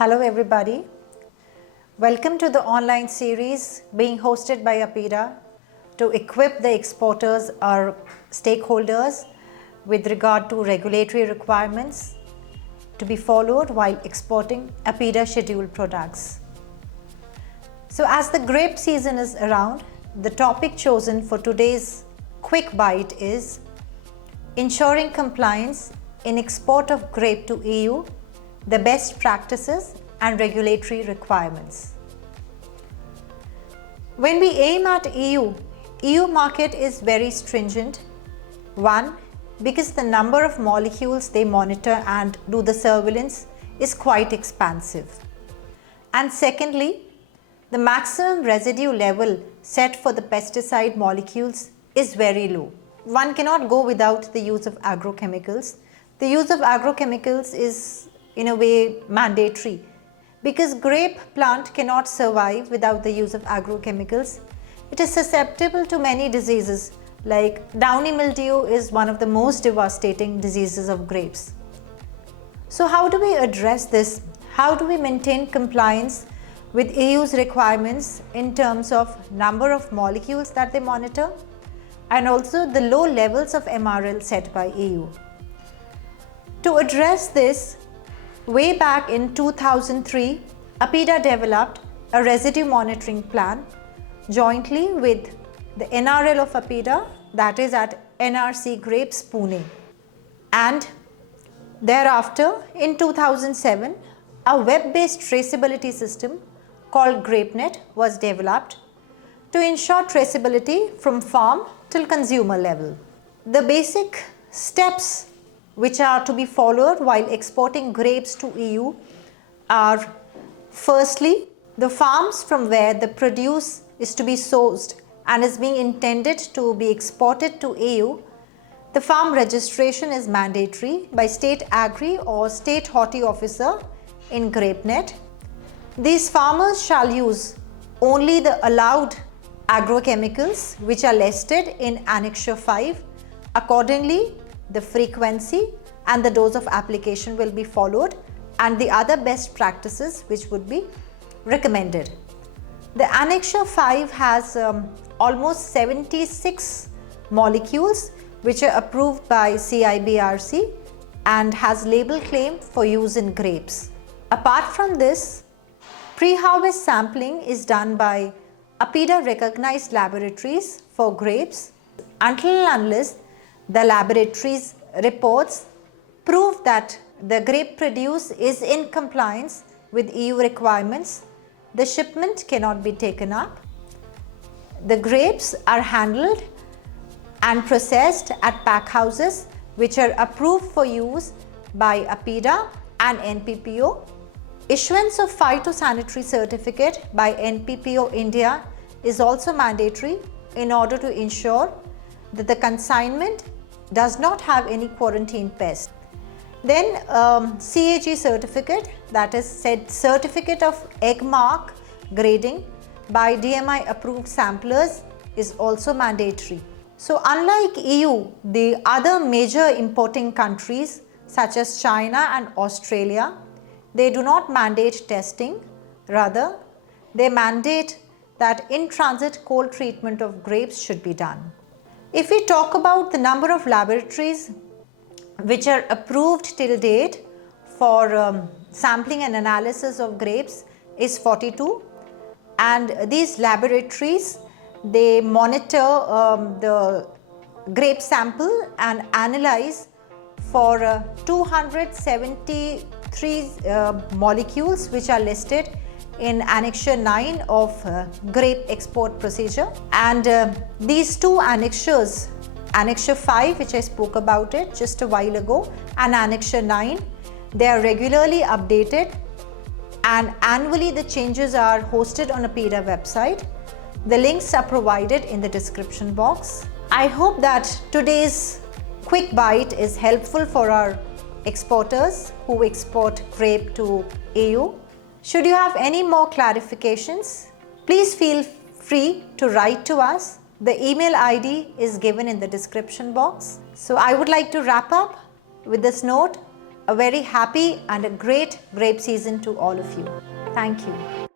Hello everybody. Welcome to the online series being hosted by APEDA to equip the exporters or stakeholders with regard to regulatory requirements to be followed while exporting APEDA scheduled products. So as the grape season is around, the topic chosen for today's quick bite is ensuring compliance in export of grape to EU, the best practices and regulatory requirements. When we aim at EU market is very stringent. One, because the number of molecules they monitor and do the surveillance is quite expansive. And secondly, the maximum residue level set for the pesticide molecules is very low. One cannot go without the use of agrochemicals. The use of agrochemicals is in a way mandatory because grape plant cannot survive without the use of agrochemicals. It is susceptible to many diseases like downy mildew is one of the most devastating diseases of grapes. So how do we address this? How do we maintain compliance with EU's requirements in terms of number of molecules that they monitor and also the low levels of MRL set by EU? To address this, way back in 2003, APEDA developed a residue monitoring plan jointly with the NRL of APEDA, that is at NRC Grapes, Pune. And thereafter, in 2007, a web-based traceability system called GrapeNet was developed to ensure traceability from farm till consumer level. The basic steps which are to be followed while exporting grapes to EU are: firstly, the farms from where the produce is to be sourced and is being intended to be exported to EU, the farm registration is mandatory by state agri or state horti officer in GrapeNet. These farmers shall use only the allowed agrochemicals which are listed in Annexure 5. Accordingly, the frequency and the dose of application will be followed and the other best practices which would be recommended. The Annexure 5 has almost 76 molecules which are approved by CIBRC and has label claim for use in grapes. Apart from this, pre-harvest sampling is done by APEDA recognized laboratories for grapes until and unless the laboratories reports prove that the grape produce is in compliance with EU requirements, the shipment cannot be taken up. The grapes are handled and processed at pack houses which are approved for use by APEDA and NPPO. Issuance of phytosanitary certificate by NPPO India is also mandatory in order to ensure that the consignment does not have any quarantine pest. Then CAG certificate, that is said certificate of egg mark grading by DMI approved samplers is also mandatory. So unlike EU, the other major importing countries such as China and Australia, they do not mandate testing, rather they mandate that in-transit cold treatment of grapes should be done. If we talk about the number of laboratories which are approved till date for sampling and analysis of grapes is 42, and these laboratories, they monitor the grape sample and analyze for 273 molecules which are listed in Annexure 9 of grape export procedure. And these two annexures, Annexure 5 which I spoke about it just a while ago and Annexure 9, they are regularly updated and annually the changes are hosted on APEDA website. The links are provided in the description box. I hope that today's quick bite is helpful for our exporters who export grape to EU. Should you have any more clarifications, please feel free to write to us. The email ID is given in the description box. So I would like to wrap up with this note. a very happy and a great grape season to all of you. Thank you.